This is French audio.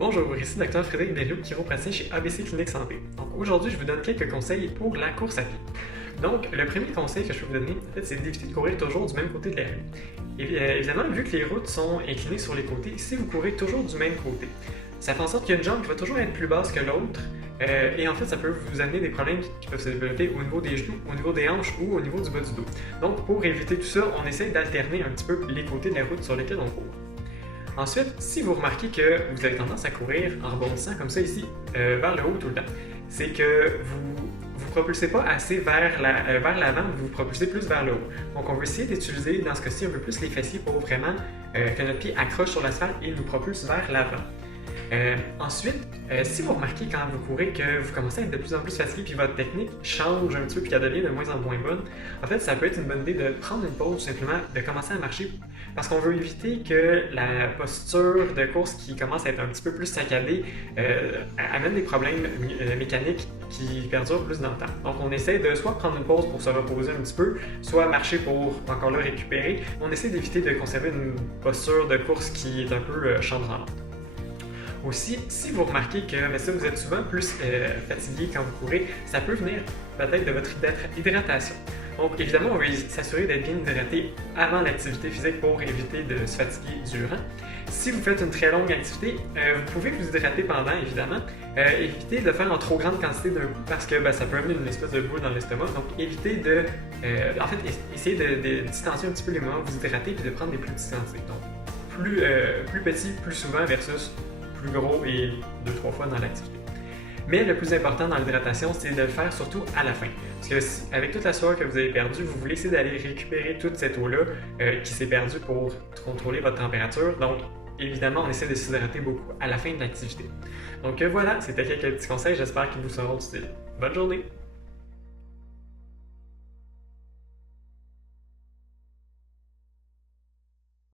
Bonjour, ici Dr Frédéric Berriot, chiropraticien chez ABC Clinique Santé. Donc aujourd'hui, je vous donne quelques conseils pour la course à pied. Donc, le premier conseil que je peux vous donner, en fait, c'est d'éviter de courir toujours du même côté de la rue. Et, évidemment, vu que les routes sont inclinées sur les côtés, si vous courez toujours du même côté, ça fait en sorte qu'il y a une jambe qui va toujours être plus basse que l'autre, et en fait, ça peut vous amener des problèmes qui peuvent se développer au niveau des genoux, au niveau des hanches ou au niveau du bas du dos. Donc, pour éviter tout ça, on essaie d'alterner un petit peu les côtés de la route sur lesquels on court. Ensuite, si vous remarquez que vous avez tendance à courir en rebondissant comme ça ici, vers le haut tout le temps, c'est que vous ne propulsez pas assez vers l'avant, vous vous propulsez plus vers le haut. Donc on veut essayer d'utiliser dans ce cas-ci un peu plus les fessiers pour vraiment que notre pied accroche sur l'asphalte et nous propulse vers l'avant. Ensuite, si vous remarquez quand vous courez que vous commencez à être de plus en plus fatigué puis votre technique change un petit peu puis qu'elle devient de moins en moins bonne, en fait, ça peut être une bonne idée de prendre une pause, simplement de commencer à marcher parce qu'on veut éviter que la posture de course qui commence à être un petit peu plus saccadée amène des problèmes mécaniques qui perdurent plus dans le temps. Donc, on essaie de soit prendre une pause pour se reposer un petit peu, soit marcher pour encore là récupérer. On essaie d'éviter de conserver une posture de course qui est un peu changeante. Aussi, si vous remarquez que vous êtes souvent plus fatigué quand vous courez, ça peut venir peut-être de votre hydratation. Donc évidemment, on veut s'assurer d'être bien hydraté avant l'activité physique pour éviter de se fatiguer durant. Si vous faites une très longue activité, vous pouvez vous hydrater pendant, évidemment. Évitez de faire en trop grande quantité d'un coup parce que ça peut amener une espèce de boule dans l'estomac. Donc évitez de... essayez de distancer un petit peu les moments où vous hydratez et de prendre des plus petites quantités. Donc plus petit, plus souvent versus plus gros et 2-3 fois dans l'activité. Mais le plus important dans l'hydratation, c'est de le faire surtout à la fin. Parce que avec toute la sueur que vous avez perdue, vous voulez essayer d'aller récupérer toute cette eau-là qui s'est perdue pour contrôler votre température. Donc, évidemment, on essaie de s'hydrater beaucoup à la fin de l'activité. Donc voilà, c'était quelques petits conseils, j'espère qu'ils vous seront utiles. Bonne journée!